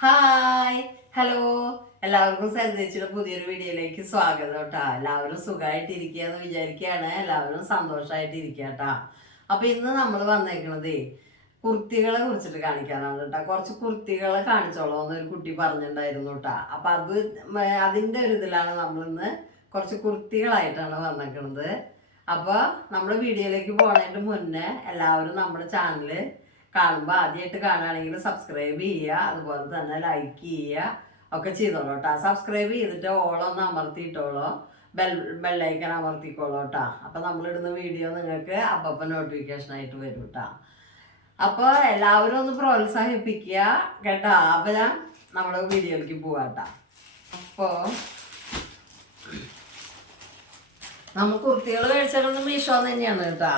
Hi hello എല്ലാവർക്കും സരിതേച്ചിയുടെ പുതിയൊരു വീഡിയോയിലേക്ക് സ്വാഗതം കേട്ടാ. എല്ലാവരും സുഖമായിട്ടിരിക്കുക എന്ന് വിചാരിക്കുകയാണ്. എല്ലാവരും സന്തോഷമായിട്ടിരിക്കുക കേട്ടാ. അപ്പൊ ഇന്ന് നമ്മൾ വന്നേക്കണതേ കുർത്തികളെ കുറിച്ചിട്ട് കാണിക്കാനാണ് കേട്ടാ. കുറച്ച് കുർത്തികളെ കാണിച്ചോളൂ എന്നൊരു കുട്ടി പറഞ്ഞിട്ടുണ്ടായിരുന്നു കേട്ടാ. അപ്പൊ അതിന്റെ ഒരു ഇതിലാണ് നമ്മളിന്ന് കുറച്ച് കുർത്തികളായിട്ടാണ് വന്നേക്കണത്. അപ്പൊ നമ്മുടെ വീഡിയോയിലേക്ക് പോണതിന്റെ മുന്നേ എല്ലാവരും നമ്മുടെ ചാനല് കാണുമ്പോൾ ആദ്യമായിട്ട് കാണുകയാണെങ്കിൽ സബ്സ്ക്രൈബ് ചെയ്യുക, അതുപോലെ തന്നെ ലൈക്ക് ചെയ്യുക ഒക്കെ ചെയ്തോളൂ കേട്ടോ. സബ്സ്ക്രൈബ് ചെയ്തിട്ട് ഓളൊന്ന് അമർത്തിയിട്ടോളോ, ബെല്ലൈക്കൺ അമർത്തിക്കോളൂ കേട്ടോ. അപ്പം നമ്മളിടുന്ന വീഡിയോ നിങ്ങൾക്ക് അപ്പം നോട്ടിഫിക്കേഷനായിട്ട് വരും കേട്ടോ. അപ്പോൾ എല്ലാവരും ഒന്ന് പ്രോത്സാഹിപ്പിക്കുക കേട്ടോ. അപ്പം ഞാൻ നമ്മുടെ വീഡിയോയിലേക്ക് പോവാം കേട്ടോ. അപ്പോൾ നമ്മൾ കുർത്തികൾ കഴിച്ചത് മീഷോ തന്നെയാണ് കേട്ടോ.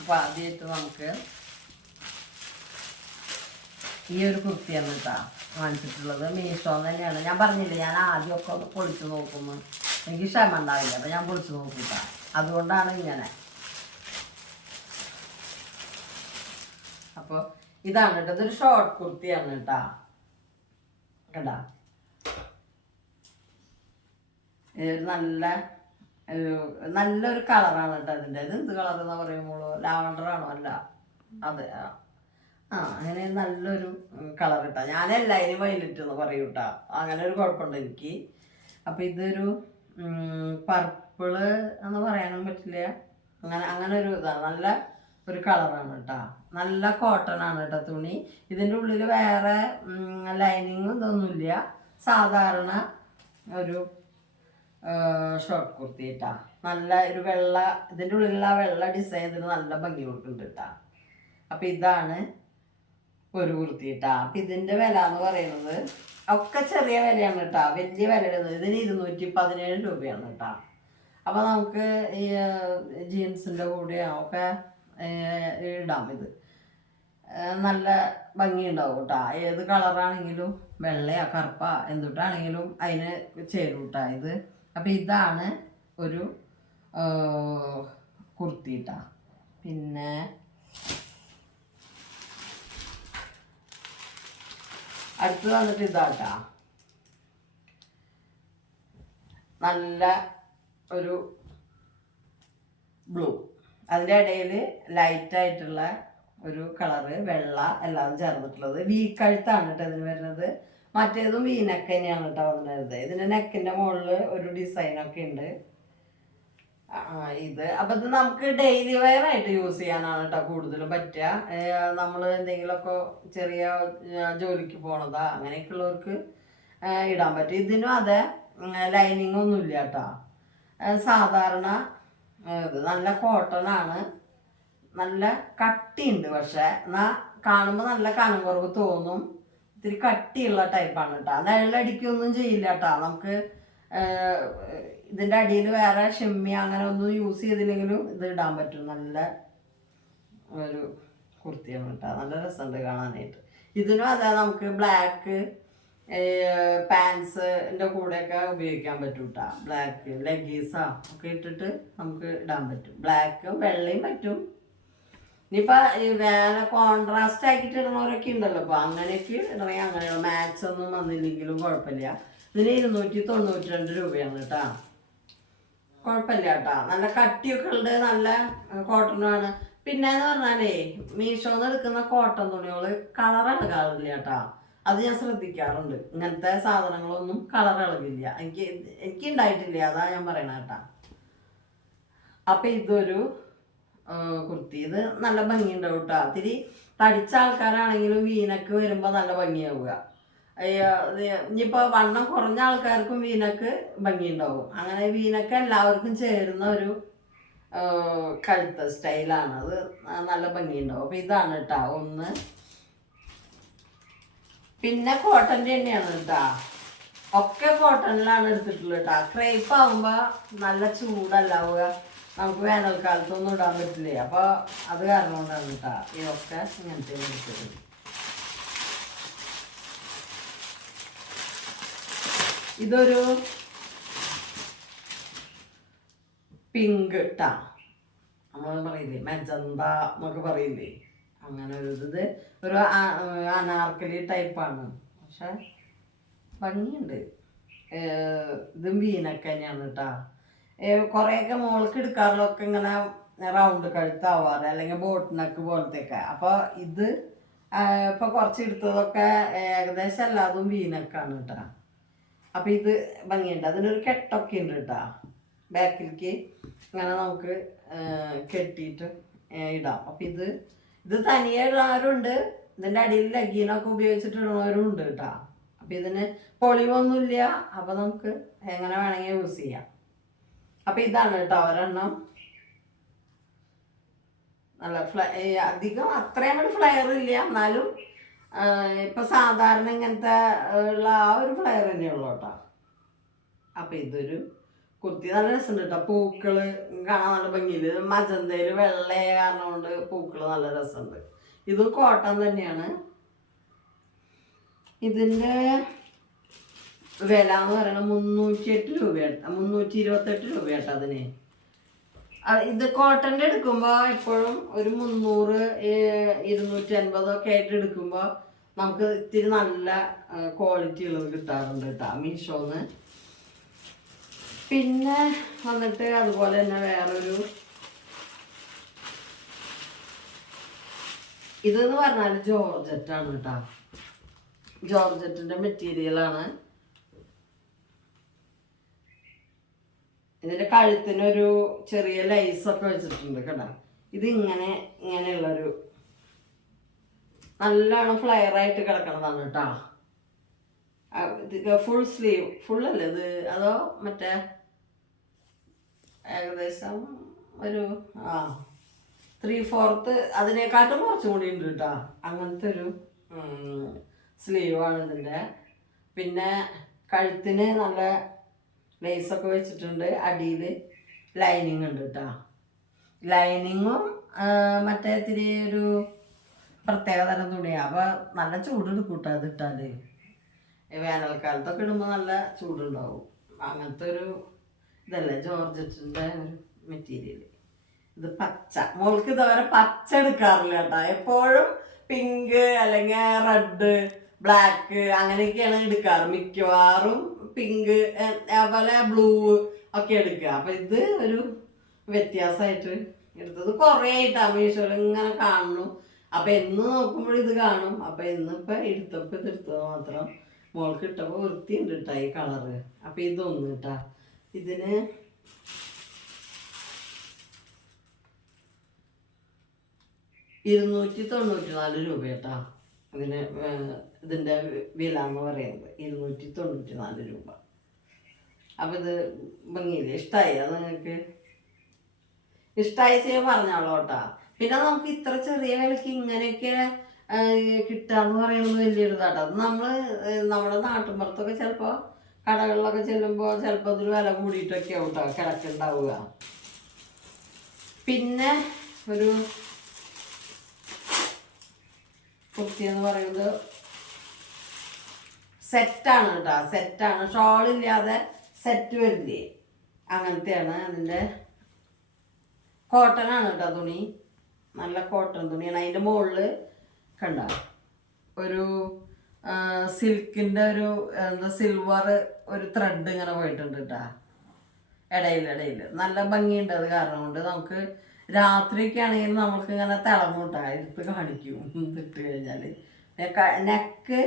അപ്പോൾ ആദ്യമായിട്ട് നമുക്ക് ഈ ഒരു കുർത്തിയാണ് കേട്ടോ വാങ്ങിച്ചിട്ടുള്ളത്. മീഷോ തന്നെയാണ്. ഞാൻ പറഞ്ഞില്ലേ, ഞാൻ ആദ്യമൊക്കെ ഒന്ന് പൊളിച്ച് നോക്കുന്നു, എനിക്ക് ക്ഷമ ഉണ്ടാവില്ല. അപ്പം ഞാൻ പൊളിച്ച് നോക്കിട്ട, അതുകൊണ്ടാണ് ഇങ്ങനെ. അപ്പോൾ ഇതാണ് കേട്ടോ, ഇതൊരു ഷോർട്ട് കുർത്തിയാണ് കേട്ടോ. കേട്ടാ, ഇതൊരു നല്ലൊരു കളറാണ് കേട്ടോ അതിൻ്റെ. ഇത് എന്ത് കളർ എന്നാ പറയുമ്പോൾ ലാവണ്ടറാണോ? അല്ല, അതെ. അങ്ങനെ നല്ലൊരു കളർ കിട്ടാ. ഞാൻ എല്ലാവരും വൈലറ്റ് എന്ന് പറയും കേട്ടോ. അങ്ങനെ ഒരു കുഴപ്പമുണ്ട് എനിക്ക്. അപ്പം ഇതൊരു പർപ്പിള് എന്ന് പറയാനും പറ്റില്ല, അങ്ങനെ ഒരു ഇതാണ്. നല്ല ഒരു കളറാണ് കേട്ടോ. നല്ല കോട്ടൺ ആണ് കേട്ടോ തുണി. ഇതിൻ്റെ ഉള്ളിൽ വേറെ ലൈനിങ്ങും ഇതൊന്നുമില്ല. സാധാരണ ഒരു ഷോർട്ട് കുർത്തി കേട്ടാ. നല്ല ഒരു വെള്ള, ഇതിൻ്റെ ഉള്ളിലുള്ള വെള്ള ഡിസൈൻ ഇതിന് നല്ല ഭംഗി കൊടുക്കുന്നുണ്ട് കേട്ടാ. അപ്പം ഇതാണ് ഒരു കുർത്തി കേട്ടാ. അപ്പം ഇതിൻ്റെ വില എന്ന് പറയുന്നത് ഒക്കെ ചെറിയ വിലയാണ് കേട്ടാ. വലിയ വില ഇടുന്നത് ഇതിന് 217 രൂപയാണ് കേട്ടാ. അപ്പം നമുക്ക് ഈ ജീൻസിൻ്റെ കൂടെ ഒക്കെ ഇടാം. ഇത് നല്ല ഭംഗിയുണ്ടാവും കേട്ടാ. ഏത് കളറാണെങ്കിലും, വെള്ളയാ കറുപ്പാ എന്തുട്ടാണെങ്കിലും അതിന് ചേരും കേട്ടാ ഇത്. അപ്പം ഇതാണ് ഒരു കുർത്തി കേട്ടാ. പിന്നെ അടുത്ത് വന്നിട്ട് ഇതാട്ടാ, നല്ല ഒരു ബ്ലൂ, അതിൻ്റെ ഇടയിൽ ലൈറ്റായിട്ടുള്ള ഒരു കളറ് വെള്ള എല്ലാം ചേർന്നിട്ടുള്ളത്. വീക്കഴുത്താണ് കേട്ടോ ഇതിന് വരുന്നത്. മറ്റേതും വീനക്ക് തന്നെയാണ് കേട്ടോ വന്നത്. ഇതിൻ്റെ നെക്കിൻ്റെ മുകളിൽ ഒരു ഡിസൈനൊക്കെ ഉണ്ട്. ഇത് അപ്പം ഇത് നമുക്ക് ഡെയിലി വെയർ ആയിട്ട് യൂസ് ചെയ്യാനാണ് കേട്ടോ കൂടുതലും പറ്റുക. നമ്മൾ എന്തെങ്കിലുമൊക്കെ ചെറിയ ജോലിക്ക് പോണതാ അങ്ങനെയൊക്കെ ഉള്ളവർക്ക് ഇടാൻ പറ്റും. ഇതിനും അതെ, ലൈനിങ് ഒന്നും ഇല്ല കേട്ടോ. സാധാരണ ഇത് നല്ല കോട്ടൺ ആണ്. നല്ല കട്ടിയുണ്ട്, പക്ഷെ എന്നാൽ കാണുമ്പോൾ നല്ല കനം കുറവ് തോന്നും. ഇത്തിരി കട്ടിയുള്ള ടൈപ്പാണ് കേട്ടോ. നിഴലടിക്കൊന്നും ചെയ്യില്ല കേട്ടോ. നമുക്ക് ഇതിൻ്റെ അടിയിൽ വേറെ ഷെമ്മി അങ്ങനെ ഒന്നും യൂസ് ചെയ്തില്ലെങ്കിലും ഇത് ഇടാൻ പറ്റും. നല്ല ഒരു കുർത്തിയാണ് കേട്ടോ. നല്ല രസമുണ്ട് കാണാനായിട്ട്. ഇതിനും അതെ, നമുക്ക് ബ്ലാക്ക് പാൻസിൻ്റെ കൂടെയൊക്കെ ഉപയോഗിക്കാൻ പറ്റും കേട്ടോ. ബ്ലാക്ക് ലെഗീസാ ഒക്കെ ഇട്ടിട്ട് നമുക്ക് ഇടാൻ പറ്റും. ബ്ലാക്കും വെള്ളയും പറ്റും. ഇനിയിപ്പോൾ വേറെ കോൺട്രാസ്റ്റ് ആക്കിയിട്ട് ഇടുന്നവരൊക്കെ ഉണ്ടല്ലോ. അപ്പോൾ അങ്ങനെയൊക്കെ ഇടണമെങ്കിൽ അങ്ങനെയുള്ള മാച്ച് ഒന്നും വന്നില്ലെങ്കിലും കുഴപ്പമില്ല. ഇതിന് 292 രൂപയാണ് കേട്ടോ. കുഴപ്പമില്ല കേട്ടോ. നല്ല കട്ടിയൊക്കെ ഉണ്ട്, നല്ല കോട്ടണുമാണ്. പിന്നെന്ന് പറഞ്ഞാലേ മീഷോന്ന് എടുക്കുന്ന കോട്ടൺ തുണികൾ കളർ ഇളകാറില്ല കേട്ടോ. അത് ഞാൻ ശ്രദ്ധിക്കാറുണ്ട്. ഇങ്ങനത്തെ സാധനങ്ങളൊന്നും കളർ ഇളകില്ല. എനിക്ക് ഉണ്ടായിട്ടില്ല, അതാ ഞാൻ പറയണ കേട്ടോ. അപ്പം ഇതൊരു കുർത്തി. ഇത് നല്ല ഭംഗിയുണ്ടാവും കേട്ടോ. ഇത്തിരി തടിച്ച ആൾക്കാരാണെങ്കിലും വീനക്ക് വരുമ്പോൾ നല്ല ഭംഗിയാവുക. ഇനിയിപ്പോൾ വണ്ണം കുറഞ്ഞ ആൾക്കാർക്കും വീനക്ക് ഭംഗിയുണ്ടാവും. അങ്ങനെ വീനക്ക് എല്ലാവർക്കും ചേരുന്ന ഒരു കഴുത്ത് സ്റ്റൈലാണ്. അത് നല്ല ഭംഗിയുണ്ടാവും. അപ്പം ഇതാണ് കേട്ടോ ഒന്ന്. പിന്നെ കോട്ടൻ്റെ തന്നെയാണ് കേട്ടോ. ഒക്കെ കോട്ടണിലാണ് എടുത്തിട്ടുള്ളത് കേട്ടോ. ക്രേപ്പ് ആകുമ്പോൾ നല്ല ചൂടല്ലാവുക, നമുക്ക് വേനൽക്കാലത്തൊന്നും ഇടാൻ പറ്റില്ലേ. അപ്പോൾ അത് കാരണം കൊണ്ടാണ് കേട്ടോ ഇതൊക്കെ ഇങ്ങനത്തെ എടുത്തത്. ഇതൊരു പിങ്ക് ട്ടാ, നമ്മൾ പറയില്ലേ മജന്ത എന്നൊക്കെ പറയില്ലേ, അങ്ങനെ ഒരു ഇത് ഒരു അനാർക്കലി ടൈപ്പാണ്, പക്ഷെ ഭംഗിയുണ്ട്. ഇതും വീനൊക്കെ തന്നെയാണ് കേട്ടോ. കുറേയൊക്കെ മോൾക്ക് എടുക്കാറുള്ളതൊക്കെ ഇങ്ങനെ റൗണ്ട് കഴുത്താവാറ്, അല്ലെങ്കിൽ ബോട്ട് നെക്ക് പോലത്തെയൊക്കെ. അപ്പോൾ ഇത് ഇപ്പോൾ കുറച്ച് എടുത്തതൊക്കെ ഏകദേശം എല്ലാതും വീനക്കാണ് കേട്ടോ. അപ്പം ഇത് ഭംഗിയുണ്ട്. അതിനൊരു കെട്ടൊക്കെ ഉണ്ട് കേട്ടോ, ബാക്കിലേക്ക് ഇങ്ങനെ നമുക്ക് കെട്ടിയിട്ട് ഇടാം. അപ്പം ഇത് തനിയെ ഇടാറുണ്ട്, ഇതിൻ്റെ അടിയിൽ ലഗീനൊക്കെ ഉപയോഗിച്ചിട്ട് ഇടുന്നവരും ഉണ്ട് കേട്ടോ. അപ്പം ഇതിന് പൊളിവൊന്നുമില്ല, അപ്പം നമുക്ക് എങ്ങനെ വേണമെങ്കിൽ യൂസ് ചെയ്യാം. അപ്പം ഇതാണ് കേട്ടോ ഒരെണ്ണം. നല്ല അധികം അത്രയും ഒരു ഫ്ലെയർ ഇല്ല, എന്നാലും ഇപ്പം സാധാരണ ഇങ്ങനത്തെ ഉള്ള ആ ഒരു ഫ്ലെയർ തന്നെയുള്ളൂ കേട്ടോ. അപ്പം ഇതൊരു കുർത്തി നല്ല രസമുണ്ട് കേട്ടോ. പൂക്കള് കാണാൻ നല്ല ഭംഗിയില്, മജന്തയിൽ വെള്ളയെ കാരണം കൊണ്ട് പൂക്കള് നല്ല രസമുണ്ട്. ഇത് കോട്ടൺ തന്നെയാണ്. ഇതിൻ്റെ വില എന്ന് പറയുന്നത് 308 രൂപയാണ്, 328 രൂപയാട്ടോ അതിന്. ഇത് കോട്ടൻ്റെ എടുക്കുമ്പോൾ എപ്പോഴും ഒരു 300, 250 ഒക്കെ ആയിട്ട് എടുക്കുമ്പോൾ നമുക്ക് ഇത്തിരി നല്ല ക്വാളിറ്റി ഉള്ളത് കിട്ടാറുണ്ട് കേട്ടോ മീഷോന്ന്. പിന്നെ വന്നിട്ട് അതുപോലെ തന്നെ വേറൊരു ഇതെന്ന് പറഞ്ഞാൽ ജോർജറ്റാണ് കേട്ടോ. ജോർജറ്റിൻ്റെ മെറ്റീരിയലാണ്. ഇതിൻ്റെ കഴുത്തിനൊരു ചെറിയ ലൈസൊക്കെ വെച്ചിട്ടുണ്ട് കേട്ടോ. ഇത് ഇങ്ങനെയുള്ളൊരു നല്ലോണം ഫ്ലെയർ ആയിട്ട് കിടക്കണതാണ് കേട്ടോ. ഇത് ഫുൾ സ്ലീവ്, ഫുള്ളല്ലേ ഇത്, അതോ മറ്റേ ഏകദേശം ഒരു 3/4 അതിനെക്കാട്ടും കുറച്ചും കൂടി ഉണ്ട് കേട്ടോ. അങ്ങനത്തെ ഒരു സ്ലീവാണ് ഇതിൻ്റെ. പിന്നെ കഴുത്തിന് നല്ല ലേസൊക്കെ വെച്ചിട്ടുണ്ട്, അടിയിൽ ലൈനിങ് ഉണ്ട് കേട്ടോ. ലൈനിങ്ങും മറ്റേ ഇത്തിരി ഒരു പ്രത്യേക തരം തുണിയാണ്. അപ്പോൾ നല്ല ചൂടെടുക്കും കേട്ടോ അതിട്ടാൽ. വേനൽക്കാലത്തൊക്കെ ഇടുമ്പോൾ നല്ല ചൂടുണ്ടാവും. അങ്ങനത്തെ ഒരു ഇതല്ലേ ജോർജറ്റിൻ്റെ ഒരു മെറ്റീരിയൽ. ഇത് പച്ച, മോൾക്ക് ഇതുവരെ പച്ച എടുക്കാറില്ല കേട്ടോ. എപ്പോഴും പിങ്ക് അല്ലെങ്കിൽ റെഡ്, ബ്ലാക്ക് അങ്ങനെയൊക്കെയാണ് എടുക്കാറ്. മിക്കവാറും പിങ്ക് അതുപോലെ ബ്ലൂ ഒക്കെ എടുക്കുക. അപ്പം ഇത് ഒരു വ്യത്യാസമായിട്ട് എടുത്തത്. കുറേ ആയിട്ടാണ് മീഷോയിൽ ഇങ്ങനെ കാണുന്നു. അപ്പം എന്ന് നോക്കുമ്പോഴും ഇത് കാണും. അപ്പം ഇന്നിപ്പോൾ എടുത്തപ്പോൾ ഇതെടുത്തത് മാത്രം. മോൾക്ക് ഇട്ടപ്പോൾ വൃത്തിയുണ്ട് കേട്ടോ ഈ കളറ്. അപ്പം ഇതൊന്ന് കേട്ടാ, ഇതിന് 294 രൂപ കേട്ടാ. അതിന് ഇതിൻ്റെ വില എന്ന് പറയുന്നത് 294 രൂപ. അപ്പം ഇത് ഭംഗിയില്ലേ? ഇഷ്ടമായി? അത് നിങ്ങൾക്ക് ഇഷ്ടമായി ചെയ്യാൻ പറഞ്ഞോളൂ കേട്ടോ. പിന്നെ നമുക്ക് ഇത്ര ചെറിയ വിലക്ക് ഇങ്ങനെയൊക്കെ കിട്ടാന്ന് പറയുന്നത് വലിയൊരു ഇതാട്ടോ. അത് നമ്മുടെ നാട്ടിൻപുറത്തൊക്കെ ചിലപ്പോൾ കടകളിലൊക്കെ ചെല്ലുമ്പോൾ ചിലപ്പോൾ അതൊരു വില കൂടിയിട്ടൊക്കെ ആവും കേട്ടോ കിടക്കുണ്ടാവുക. പിന്നെ ഒരു കുർത്തി എന്ന് പറയുന്നത് സെറ്റാണ് കേട്ടോ. സെറ്റാണ്, ഷോളില്ലാതെ സെറ്റ് വരില്ലേ, അങ്ങനത്തെയാണ്. അതിൻ്റെ കോട്ടനാണ് കേട്ടോ തുണി, നല്ല കോട്ടൺ തുണിയാണ്. അതിൻ്റെ മുകളിൽ കണ്ട ഒരു സിൽക്കിൻ്റെ ഒരു എന്താ സിൽവർ ഒരു ത്രെഡ് ഇങ്ങനെ പോയിട്ടുണ്ട് കേട്ടോ ഇടയിൽ. നല്ല ഭംഗിയുണ്ട്. അത് കാരണം കൊണ്ട് നമുക്ക് രാത്രിയൊക്കെ ആണെങ്കിൽ നമുക്ക് ഇങ്ങനെ തിളങ്ങൂട്ടാ എടുത്ത് കാണിക്കും ഇട്ട് കഴിഞ്ഞാൽ. നെക്ക്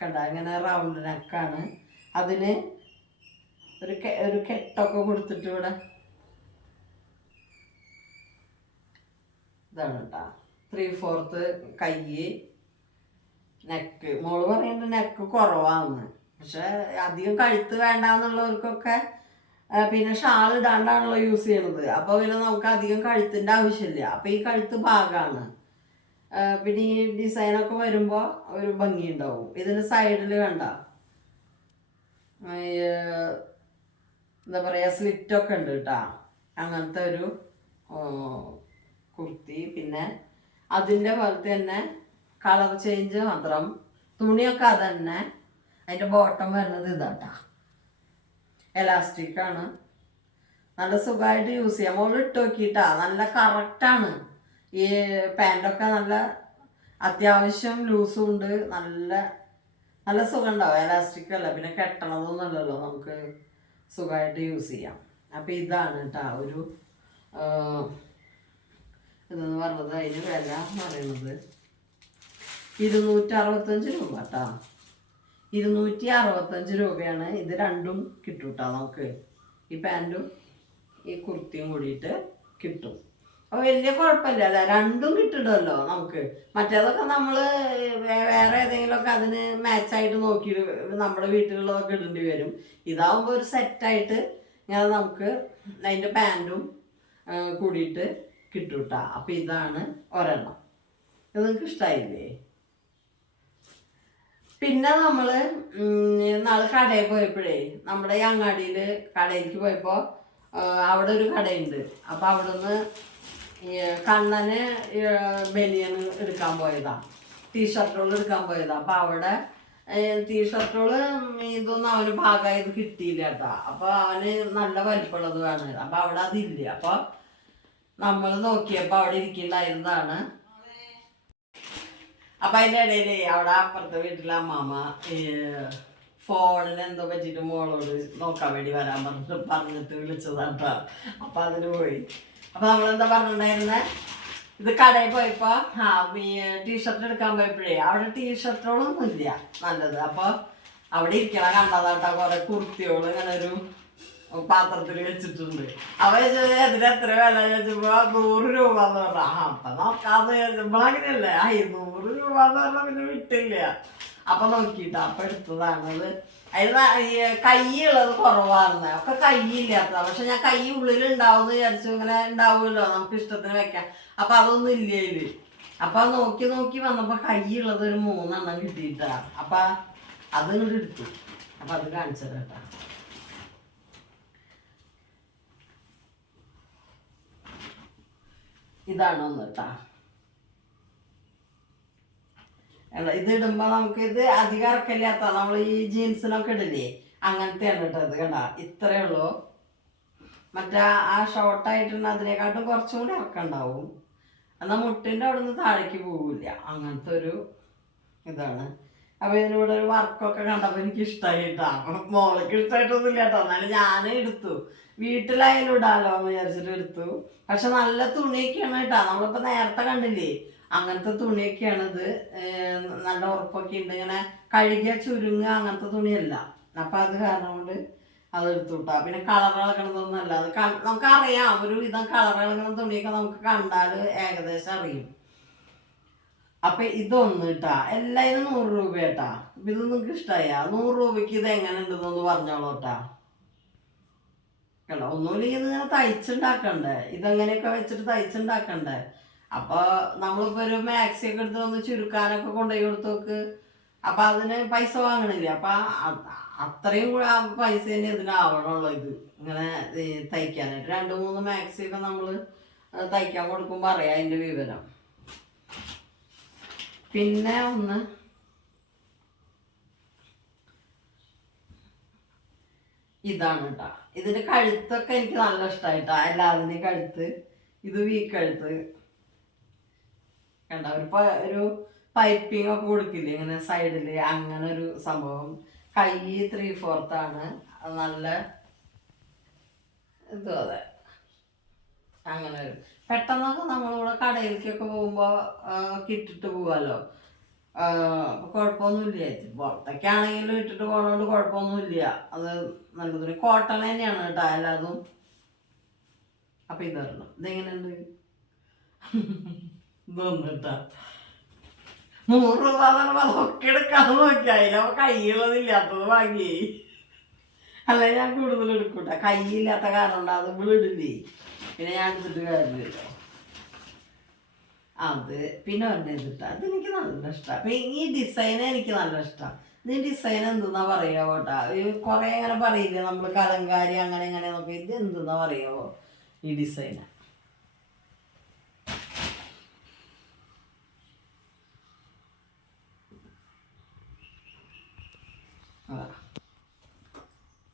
കണ്ട ഇങ്ങനെ റൗണ്ട് നെക്കാണ്. അതിന് ഒരു കെട്ടൊക്കെ കൊടുത്തിട്ട് ഇവിടെ ഇതാണ് കേട്ടോ. 3/4 കൈ, നെക്ക്. മോള് പറയുന്നത് നെക്ക് കുറവാന്ന്, പക്ഷെ അധികം കഴുത്ത് വേണ്ടാന്നുള്ളവർക്കൊക്കെ പിന്നെ ഷാൾ ഇടാണ്ടാണല്ലോ യൂസ് ചെയ്യണത്. അപ്പോൾ പിന്നെ നമുക്ക് അധികം കഴുത്തിൻ്റെ ആവശ്യമില്ല. അപ്പോൾ ഈ കഴുത്ത് ഭാഗമാണ്. പിന്നെ ഈ ഡിസൈനൊക്കെ വരുമ്പോൾ ഒരു ഭംഗി ഉണ്ടാവും. ഇതിന് സൈഡിൽ കണ്ട എന്താ പറയുക സ്ലിറ്റൊക്കെ ഉണ്ട് കേട്ടോ. അങ്ങനത്തെ ഒരു കുർത്തി. പിന്നെ അതിൻ്റെ പോലത്തെ തന്നെ കളർ ചേഞ്ച് മാത്രം, തുണിയൊക്കെ അതന്നെ. അതിൻ്റെ ബോട്ടം വരുന്നത് ഇതാട്ടാ, എലാസ്റ്റിക്കാണ്. നല്ല സുഖമായിട്ട് യൂസ് ചെയ്യാം. മോള് ഇട്ട് നോക്കിയിട്ടാ, നല്ല കറക്റ്റാണ്. ഈ പാൻറ്റൊക്കെ നല്ല അത്യാവശ്യം ലൂസും ഉണ്ട്, നല്ല നല്ല സുഖം ഉണ്ടാവും. എലാസ്റ്റിക് അല്ല, പിന്നെ കെട്ടണതൊന്നുമല്ലല്ലോ, നമുക്ക് സുഖമായിട്ട് യൂസ് ചെയ്യാം. അപ്പം ഇതാണ് കേട്ടോ ഒരു ഇതെന്ന് പറഞ്ഞത്. അതിന് വില എന്ന് പറയുന്നത് 265 രൂപ കേട്ടോ. 265 രൂപയാണ്. ഇത് രണ്ടും കിട്ടും കേട്ടോ നമുക്ക്. ഈ പാൻറ്റും ഈ കുർത്തിയും കൂടിയിട്ട് കിട്ടും. അപ്പോൾ വലിയ കുഴപ്പമില്ല അല്ലേ, രണ്ടും കിട്ടിടുമല്ലോ നമുക്ക്. മറ്റേതൊക്കെ നമ്മൾ വേറെ ഏതെങ്കിലുമൊക്കെ അതിന് മാച്ചായിട്ട് നോക്കി നമ്മുടെ വീട്ടിലുള്ളതൊക്കെ ഇടേണ്ടി വരും. ഇതാവുമ്പോൾ ഒരു സെറ്റായിട്ട് ഇങ്ങനെ നമുക്ക് അതിൻ്റെ പാൻറ്റും കൂടിയിട്ട് കിട്ടും കേട്ടോ. അപ്പം ഇതാണ് ഒരെണ്ണം. ഇത് നിങ്ങൾക്ക് ഇഷ്ടമായില്ലേ? പിന്നെ നമ്മൾ നാളെ കടയിൽ പോയപ്പോഴേ, നമ്മുടെ ഈ അങ്ങാടിയിൽ കടയിലേക്ക് പോയപ്പോൾ അവിടെ ഒരു കടയുണ്ട്. അപ്പോൾ അവിടെ നിന്ന് കണ്ണന് ബനിയൻ എടുക്കാൻ പോയതാണ്, ടീഷർട്ടുകൾ എടുക്കാൻ പോയതാണ്. അപ്പോൾ അവിടെ ടീഷർട്ടുകൾ ഇതൊന്നും അവന് ഭാഗമായത് കിട്ടിയില്ല കേട്ടോ. അപ്പോൾ അവന് നല്ല വലിപ്പമുള്ളത് വേണം. അപ്പോൾ അവിടെ അതില്ല. അപ്പോൾ നമ്മൾ നോക്കിയപ്പോൾ അവിടെ ഇരിക്കുന്നുണ്ടായിരുന്നതാണ്. അപ്പം അതിൻ്റെ ഇടയിൽ അവിടെ അപ്പുറത്തെ വീട്ടിലെ അമ്മാമ്മ ഫോണിന് എന്തോ പറ്റിയിട്ട് മോളോട് നോക്കാൻ വേണ്ടി വരാൻ പറഞ്ഞിട്ട് വിളിച്ചതാണ് കേട്ടോ. അപ്പം അതിന് പോയി. അപ്പം നമ്മളെന്താ പറഞ്ഞിട്ടുണ്ടായിരുന്നത്, ഇത് കടയിൽ പോയപ്പോൾ ടീഷർട്ട് എടുക്കാൻ പോയപ്പോഴേ അവിടെ ടീഷർട്ടുകളൊന്നും ഇല്ല നല്ലത്. അപ്പോൾ അവിടെ ഇരിക്കണ കണ്ടതാട്ടോ കുറേ കുർത്തികൾ ഇങ്ങനെ ഒരു പാത്രത്തിൽ വെച്ചിട്ടുണ്ട്. അപ്പോൾ അതിനെത്ര വില ചോദിച്ചപ്പോൾ 100 രൂപ എന്ന് പറഞ്ഞാൽ അപ്പം നോക്കാതെ ചോദിച്ചപ്പോൾ അങ്ങനെയല്ലേ 100 രൂപ എന്ന് പറഞ്ഞാൽ പിന്നെ വിട്ടില്ല. അപ്പം നോക്കിയിട്ട് അപ്പം എടുത്തതാണത്. അതിന് കൈയുള്ളത് കുറവാണെന്ന്, ഒക്കെ കൈയില്ലാത്തതാണ്. പക്ഷെ ഞാൻ കൈ ഉള്ളിൽ ഉണ്ടാവുമെന്ന് വിചാരിച്ചു. ഇങ്ങനെ ഉണ്ടാവുമല്ലോ നമുക്ക് ഇഷ്ടത്തിന് വെക്കാം. അപ്പം അതൊന്നും ഇല്ല ഇതിൽ. അപ്പം നോക്കി നോക്കി വന്നപ്പോൾ കൈയുള്ളത് ഒരു 3 എണ്ണം കിട്ടിയിട്ടാണ്. അപ്പം അത് ഇങ്ങോട്ട് എടുത്തു. അപ്പം അത് കാണിച്ചത് കേട്ടോ. ഇതാണ് ഒന്ന് കേട്ടാ. ഇത് ഇടുമ്പോൾ നമുക്ക് ഇത് അധികം ഇറക്കില്ലാത്ത, നമ്മൾ ഈ ജീൻസിനൊക്കെ ഇടില്ലേ അങ്ങനത്തെയാണ് കേട്ടോ. ഇത് കണ്ട ഇത്രയേ ഉള്ളൂ. മറ്റേ ആ ഷോർട്ടായിട്ടുണ്ട് അതിനെക്കാട്ടും കുറച്ചും കൂടി ഇറക്കണ്ടാവും. എന്നാൽ മുട്ടിൻ്റെ അവിടെ നിന്ന് താഴേക്ക് പോവില്ല. അങ്ങനത്തെ ഒരു ഇതാണ്. അപ്പോൾ ഇതിലൂടെ ഒരു വർക്കൊക്കെ കണ്ടപ്പോൾ എനിക്ക് ഇഷ്ടമായി കേട്ടോ. മോൾക്ക് ഇഷ്ടമായിട്ടൊന്നും ഇല്ല കേട്ടോ. എന്നാലും ഞാൻ എടുത്തു, വീട്ടിലായാലും ഇടാലോ എന്ന് വിചാരിച്ചിട്ട് എടുത്തു. പക്ഷെ നല്ല തുണിയൊക്കെയാണ് കേട്ടോ. നമ്മളിപ്പോൾ നേരത്തെ കണ്ടില്ലേ അങ്ങനത്തെ തുണിയൊക്കെയാണിത്. നല്ല ഉറപ്പൊക്കെ ഉണ്ട്. ഇങ്ങനെ കഴുകിയ ചുരുങ്ങുക അങ്ങനത്തെ തുണിയല്ല. അപ്പം അത് കാരണം കൊണ്ട് അത് എടുത്തു കിട്ടാ. പിന്നെ കളർ ഇളകണതൊന്നുമല്ല. അത് നമുക്കറിയാം, ഒരു വിധം കളർ ഇളകണ തുണിയൊക്കെ നമുക്ക് കണ്ടാൽ ഏകദേശം അറിയും. അപ്പം ഇതൊന്ന് കേട്ടാ. എല്ലാവരും 100 രൂപ കേട്ടാ. അപ്പം ഇത് നിങ്ങൾക്ക് ഇഷ്ടമായ 100 രൂപയ്ക്ക് ഇത് എങ്ങനെ ഉണ്ടെന്നൊന്ന് പറഞ്ഞോളൂ കേട്ടാ. കണ്ടോ, ഒന്നുമില്ലെങ്കിൽ ഇതിങ്ങനെ തയ്ച്ചുണ്ടാക്കണ്ടേ, ഇതെങ്ങനെയൊക്കെ വെച്ചിട്ട് തയ്ച്ചുണ്ടാക്കണ്ടേ. അപ്പോൾ നമ്മളിപ്പോൾ ഒരു മാക്സിയൊക്കെ എടുത്ത് ഒന്ന് ചുരുക്കാനൊക്കെ കൊണ്ടുപോയി കൊടുത്ത് നോക്ക്. അപ്പം അതിന് പൈസ വാങ്ങണില്ല. അപ്പം അത്രയും പൈസ തന്നെ ഇതിനാവണമല്ലോ. ഇത് ഇങ്ങനെ തയ്ക്കാനായിട്ട് 2-3 മാക്സിയൊക്കെ നമ്മൾ തയ്ക്കാൻ കൊടുക്കുമ്പോൾ അറിയാം അതിൻ്റെ വിവരം. പിന്നെ ഒന്ന് ഇതാണ് കേട്ടോ. ഇതിൻ്റെ കഴുത്തൊക്കെ എനിക്ക് നല്ല ഇഷ്ടമായിട്ടാ. എല്ലാതിൻ്റെയും കഴുത്ത്, ഇത് വീക്കഴുത്ത് കണ്ട. ഒരു പൈപ്പിംഗ് ഒക്കെ കൊടുക്കില്ലേ ഇങ്ങനെ സൈഡിൽ, അങ്ങനെ ഒരു സംഭവം. കൈ 3/4 ആണ്. നല്ല ഇത് അതെ അങ്ങനെ ഒരു പെട്ടെന്നൊക്കെ നമ്മളിവിടെ കടയിലേക്കൊക്കെ പോകുമ്പോൾ ഇട്ടിട്ട് പോവാമല്ലോ. കുഴപ്പമൊന്നുമില്ല. പുറത്തൊക്കെ ആണെങ്കിലും ഇട്ടിട്ട് പോകണോണ്ട് കുഴപ്പമൊന്നുമില്ല. അത് നല്ലതൊരു കോട്ടൺ തന്നെയാണ് കേട്ടോ എല്ലാതും. അപ്പം ഇതരണം. ഇതെങ്ങനെയുണ്ട്? ഇതൊന്നും കേട്ടാ 100 രൂപ അതൊക്കെ എടുക്കാതെ നോക്കിയായില്ല. അപ്പോൾ കൈയുള്ളതില്ലാത്തത് വാങ്ങി. അല്ല ഞാൻ കൂടുതൽ എടുക്കൂട്ട. കൈയില്ലാത്ത കാരണം കൊണ്ട് അത് ഇടില്ലേ. പിന്നെ ഞാൻ എടുത്തിട്ട് കാര്യമില്ലല്ലോ. അത് പിന്നെ ഒരെണ്ണം അതെനിക്ക് നല്ല ഇഷ്ടമാണ്. അപ്പം ഈ ഡിസൈൻ എനിക്ക് നല്ല ഇഷ്ടമാണ്. ഇത് ഡിസൈൻ എന്തെന്നാ പറയുക കേട്ടാ. കുറേ അങ്ങനെ പറയില്ലേ നമ്മൾ കലങ്കാരി അങ്ങനെ ഇങ്ങനെ നോക്കി. ഇത് എന്തെന്നാ പറയുമോ ഈ ഡിസൈന്?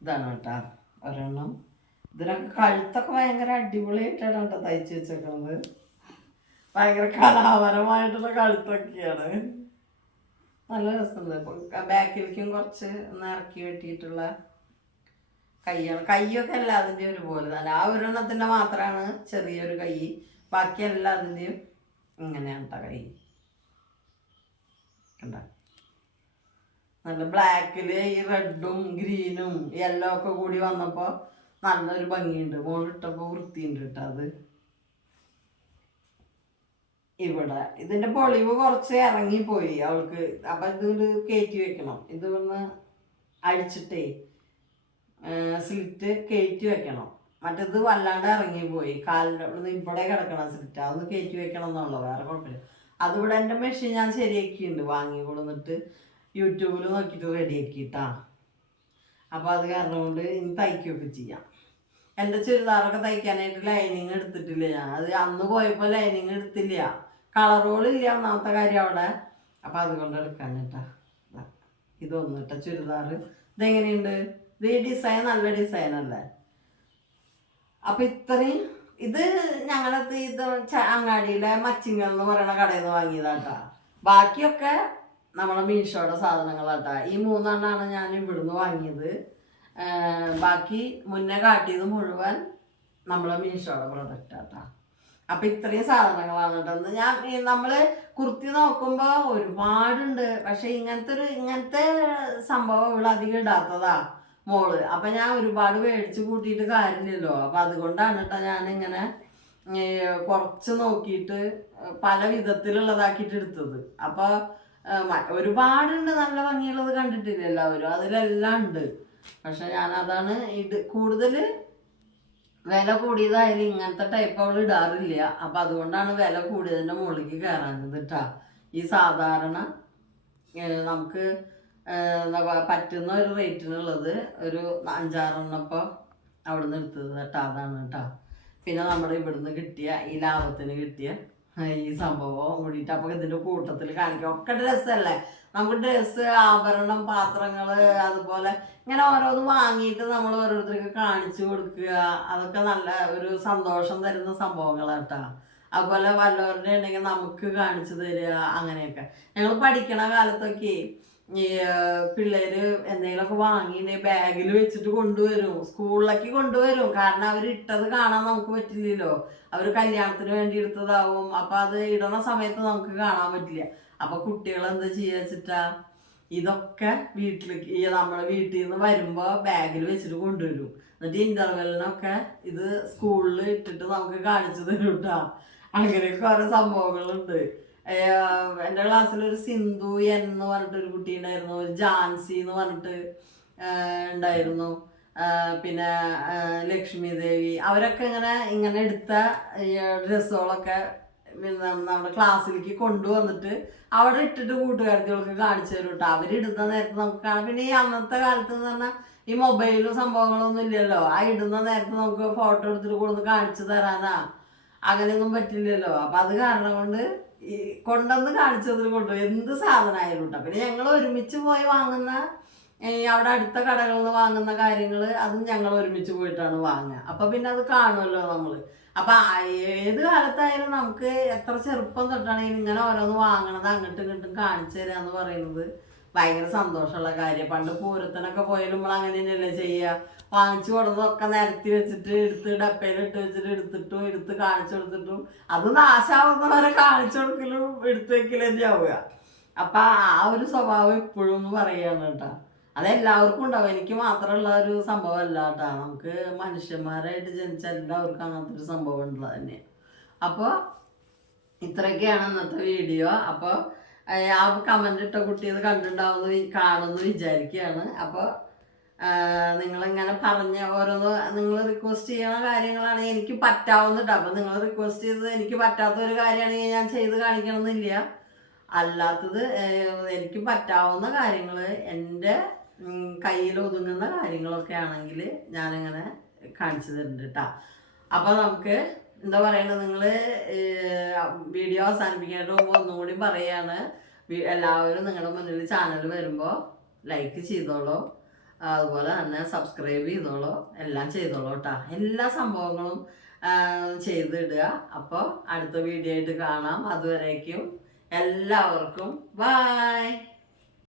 ഇതാണ് കേട്ടാ ഒരെണ്ണം. ഇതിനൊക്കെ കഴുത്തൊക്കെ ഭയങ്കര അടിപൊളിയായിട്ടാണ് കേട്ടോ തയ്ച്ച് വെച്ചേക്കുന്നത്. ഭയങ്കര കലാപരമായിട്ടുള്ള കഴുത്തൊക്കെയാണ്. നല്ല രസമുണ്ട്. ഇപ്പൊ ബാക്കിലേക്കും കുറച്ച് ഒന്ന് ഇറക്കി വെട്ടിയിട്ടുള്ള കൈയാണ്. കൈയൊക്കെ എല്ലാതിൻ്റെയും ഒരുപോലെ തന്നെ. ആ ഒരെണ്ണത്തിൻ്റെ മാത്രമാണ് ചെറിയൊരു കൈ, ബാക്കി എല്ലാതിൻ്റെയും ഇങ്ങനെയാണ് കേട്ടോ കൈ. കണ്ട നല്ല ബ്ലാക്കില് ഈ റെഡും ഗ്രീനും യെല്ലോ ഒക്കെ കൂടി വന്നപ്പോൾ നല്ലൊരു ഭംഗിയുണ്ട്. മോളിട്ടപ്പോൾ വൃത്തിയുണ്ട് കേട്ടോ. അത് ഇവിടെ ഇതിന്റെ പൊളിവ് കുറച്ച് ഇറങ്ങിപ്പോയി അവൾക്ക്. അപ്പൊ ഇത് കയറ്റി വെക്കണം. ഇതൊന്ന് അഴിച്ചിട്ടേ സ്ലിറ്റ് കയറ്റി വെക്കണം. മറ്റേത് വല്ലാണ്ട് ഇറങ്ങിപ്പോയി. കാലിൻ്റെ ഇവിടെ കിടക്കണം സ്ലിറ്റ്, അതൊന്ന് കയറ്റി വെക്കണം എന്നുള്ളൂ, വേറെ കുഴപ്പമില്ല. അതിവിടെ എൻ്റെ മെഷീൻ ഞാൻ ശരിയാക്കിയിട്ടുണ്ട്, വാങ്ങി കൊടുന്നിട്ട് യൂട്യൂബിൽ നോക്കിയിട്ട് റെഡിയാക്കിയിട്ടാ. അപ്പോൾ അത് കാരണം കൊണ്ട് ഇനി തയ്ക്കുകയൊക്കെ ചെയ്യാം. എൻ്റെ ചുരിദാറൊക്കെ തയ്ക്കാനായിട്ട് ലൈനിങ് എടുത്തിട്ടില്ല ഞാൻ. അത് അന്ന് പോയപ്പോൾ ലൈനിങ് എടുത്തില്ല, കളറുകളില്ല ഒന്നാമത്തെ കാര്യം അവിടെ. അപ്പം അതുകൊണ്ട് എടുക്കാനിട്ടാ. ഇതൊന്നും ഇട്ട ചുരിദാർ ഇതെങ്ങനെയുണ്ട്? ഇത് ഈ ഡിസൈൻ നല്ല ഡിസൈനല്ലേ? അപ്പം ഇത്രയും ഇത് ഞങ്ങളത് ഇത് അങ്ങാടിയിലെ മച്ചിങ്ങൽ എന്ന് പറയുന്ന കടയിൽ നിന്ന് വാങ്ങിയതാട്ടാ. ബാക്കിയൊക്കെ നമ്മളെ മീഷോയുടെ സാധനങ്ങളാട്ടാ. ഈ 3 എണ്ണമാണ് ഞാൻ ഇവിടുന്ന് വാങ്ങിയത്. ബാക്കി മുന്നേ കാട്ടിയത് മുഴുവൻ നമ്മളെ മീഷോയുടെ പ്രൊഡക്റ്റാട്ടാ. അപ്പം ഇത്രയും സാധനങ്ങളാണ് കേട്ടോ. ഞാൻ നമ്മൾ കുർത്തി നോക്കുമ്പോൾ ഒരുപാടുണ്ട്, പക്ഷെ ഇങ്ങനത്തെ സംഭവം ഇവിടെ അധികം ഇടാത്തതാ മോള്. അപ്പം ഞാൻ ഒരുപാട് മേടിച്ച് കൂട്ടിയിട്ട് കാര്യമില്ലല്ലോ. അപ്പം അതുകൊണ്ടാണ് കേട്ടോ ഞാനിങ്ങനെ കുറച്ച് നോക്കിയിട്ട് പല വിധത്തിലുള്ളതാക്കിയിട്ട് എടുത്തത്. അപ്പോൾ ഒരുപാടുണ്ട്, നല്ല ഭംഗിയുള്ളത് കണ്ടിട്ടില്ല എല്ലാവരും, അതിലെല്ലാം ഉണ്ട്. പക്ഷെ ഞാനതാണ് കൂടുതൽ വില കൂടിയതായാലും ഇങ്ങനത്തെ ടൈപ്പ് അവൾ ഇടാറില്ല. അപ്പം അതുകൊണ്ടാണ് വില കൂടിയതിൻ്റെ മുകളിലേക്ക് കയറാഞ്ഞത് കേട്ടാ. ഈ സാധാരണ നമുക്ക് പറ്റുന്ന ഒരു റേറ്റിനുള്ളത് ഒരു 5-6 എണ്ണപ്പോൾ അവിടെ നിന്ന് എടുത്തത് കേട്ടോ. അതാണ് കേട്ടോ. പിന്നെ നമ്മുടെ ഇവിടുന്ന് കിട്ടിയ ഈ ലാഭത്തിന് കിട്ടിയ ഈ സംഭവം കൂടിയിട്ട് അപ്പോൾ ഇതിൻ്റെ കൂട്ടത്തിൽ കാണിക്കാം. ഒക്കെ ഡ്രസ്സല്ലേ, നമുക്ക് ഡ്രസ്സ്, ആഭരണം, പാത്രങ്ങൾ, അതുപോലെ ഇങ്ങനെ ഓരോന്ന് വാങ്ങിയിട്ട് നമ്മൾ ഓരോരുത്തർക്ക് കാണിച്ചു കൊടുക്കുക. അതൊക്കെ നല്ല ഒരു സന്തോഷം തരുന്ന സംഭവങ്ങളാട്ടാ. അതുപോലെ വല്ലവരുടെ ഉണ്ടെങ്കിൽ നമുക്ക് കാണിച്ചു തരിക, അങ്ങനെയൊക്കെ. ഞങ്ങൾ പഠിക്കണ കാലത്തൊക്കെ ഈ പിള്ളേര് എന്തെങ്കിലുമൊക്കെ വാങ്ങിയിട്ട് ബാഗിൽ വെച്ചിട്ട് കൊണ്ടുവരും, സ്കൂളിലേക്ക് കൊണ്ടുവരും. കാരണം അവർ ഇട്ടത് കാണാൻ നമുക്ക് പറ്റില്ലല്ലോ, അവർ കല്യാണത്തിന് വേണ്ടി എടുത്തതാവും. അപ്പം അത് ഇടണ സമയത്ത് നമുക്ക് കാണാൻ പറ്റില്ല. അപ്പം കുട്ടികൾ എന്താ ചെയ്യുക വെച്ചിട്ടാ, ഇതൊക്കെ വീട്ടിലേക്ക് നമ്മുടെ വീട്ടിൽ നിന്ന് വരുമ്പോൾ ബാഗിൽ വെച്ചിട്ട് കൊണ്ടുവരും. എന്നിട്ട് ഇൻ്റർവെല്ലിനൊക്കെ ഇത് സ്കൂളിൽ ഇട്ടിട്ട് നമുക്ക് കാണിച്ചു തരും കേട്ടോ. അങ്ങനെയൊക്കെ ഓരോ സംഭവങ്ങളുണ്ട്. എൻ്റെ ക്ലാസ്സിലൊരു സിന്ധു എന്ന് പറഞ്ഞിട്ടൊരു കുട്ടി ഉണ്ടായിരുന്നു, ഒരു ജാൻസി എന്ന് പറഞ്ഞിട്ട് ഉണ്ടായിരുന്നു, പിന്നെ ലക്ഷ്മി ദേവി. അവരൊക്കെ ഇങ്ങനെ എടുത്ത ഡ്രസ്സുകളൊക്കെ പിന്നെ നമ്മുടെ ക്ലാസ്സിലേക്ക് കൊണ്ടുവന്നിട്ട് അവിടെ ഇട്ടിട്ട് കൂട്ടുകാരികൾക്ക് കാണിച്ചു തരും കേട്ടോ. അവരിടുന്ന നേരത്ത് നമുക്ക് കാണാം. പിന്നെ ഈ അന്നത്തെ കാലത്ത് എന്ന് പറഞ്ഞാൽ ഈ മൊബൈലും സംഭവങ്ങളൊന്നും ഇല്ലല്ലോ. ആ ഇടുന്ന നേരത്ത് നമുക്ക് ഫോട്ടോ എടുത്തിട്ട് കൊടുത്ത് കാണിച്ചു തരാനാ അങ്ങനെയൊന്നും പറ്റില്ലല്ലോ. അപ്പം അത് കാരണം കൊണ്ട് ഈ കൊണ്ടുവന്ന് കാണിച്ചതിൽ കൊണ്ടുപോയി എന്ത് സാധനമായാലും കേട്ടോ. പിന്നെ ഞങ്ങൾ ഒരുമിച്ച് പോയി വാങ്ങുന്ന അവിടെ അടുത്ത കടകളിൽ നിന്ന് വാങ്ങുന്ന കാര്യങ്ങൾ അതും ഞങ്ങൾ ഒരുമിച്ച് പോയിട്ടാണ് വാങ്ങുക. അപ്പം പിന്നെ അത് കാണുമല്ലോ നമ്മൾ. അപ്പം ഏത് കാലത്തായാലും നമുക്ക് എത്ര ചെറുപ്പം തൊട്ടാണെങ്കിലും ഇങ്ങനെ ഓരോന്ന് വാങ്ങണത് അങ്ങോട്ടും ഇങ്ങോട്ടും കാണിച്ചു തരിക എന്ന് പറയുന്നത് ഭയങ്കര സന്തോഷമുള്ള കാര്യം. പണ്ട് പൂരത്തിനൊക്കെ പോയാലും നമ്മൾ അങ്ങനെ തന്നെയല്ലേ ചെയ്യുക. വാങ്ങിച്ചു കൊടുത്തതൊക്കെ നിരത്തി വെച്ചിട്ട് എടുത്ത് ഡപ്പയിലിട്ട് വെച്ചിട്ട് എടുത്ത് കാണിച്ചു കൊടുത്തിട്ടും അത് നാശാവുന്നവരെ കാണിച്ചു കൊടുക്കലും എടുത്തു വെക്കലും തന്നെ ആവുക. അപ്പം ആ ഒരു സ്വഭാവം ഇപ്പോഴും എന്ന് പറയുകയാണ് കേട്ടോ. അതെല്ലാവർക്കും ഉണ്ടാവും, എനിക്ക് മാത്രമുള്ള ഒരു സംഭവമല്ല കേട്ടോ. നമുക്ക് മനുഷ്യന്മാരായിട്ട് ജനിച്ച എല്ലാവർക്കും അങ്ങനത്തെ ഒരു സംഭവം ഉള്ളത് തന്നെ. അപ്പോൾ ഇത്രയൊക്കെയാണ് ഇന്നത്തെ വീഡിയോ. അപ്പോൾ ആ കമൻ്റ് ഇട്ട കുട്ടി ഇത് കാണുമെന്ന് വിചാരിക്കുകയാണ്. അപ്പോൾ നിങ്ങളിങ്ങനെ പറഞ്ഞ ഓരോന്ന് നിങ്ങൾ റിക്വസ്റ്റ് ചെയ്യുന്ന കാര്യങ്ങളാണ് എനിക്ക് പറ്റാവുന്നിട്ട്. അപ്പം നിങ്ങൾ റിക്വസ്റ്റ് ചെയ്തത് എനിക്ക് പറ്റാത്തൊരു കാര്യമാണെങ്കിൽ ഞാൻ ചെയ്ത് കാണിക്കണമെന്നില്ല. അല്ലാത്തത് എനിക്ക് പറ്റാവുന്ന കാര്യങ്ങൾ എൻ്റെ കയ്യിൽ ഒതുങ്ങുന്ന കാര്യങ്ങളൊക്കെ ആണെങ്കിൽ ഞാനിങ്ങനെ കാണിച്ചു തരുന്നുണ്ട് കേട്ടോ. അപ്പോൾ നമുക്ക് എന്താ പറയുന്നത്, നിങ്ങൾ വീഡിയോ അവസാനിപ്പിക്കാനായിട്ട് മുമ്പ് ഒന്നും കൂടി പറയുകയാണ്, എല്ലാവരും നിങ്ങളുടെ മുന്നിൽ ചാനൽ വരുമ്പോൾ ലൈക്ക് ചെയ്തോളൂ, അതുപോലെ തന്നെ സബ്സ്ക്രൈബ് ചെയ്തോളൂ, എല്ലാം ചെയ്തോളൂ കേട്ടോ. എല്ലാ സംഭവങ്ങളും ചെയ്തിടുക. അപ്പോൾ അടുത്ത വീഡിയോ ആയിട്ട് കാണാം. അതുവരേക്കും എല്ലാവർക്കും ബായ്.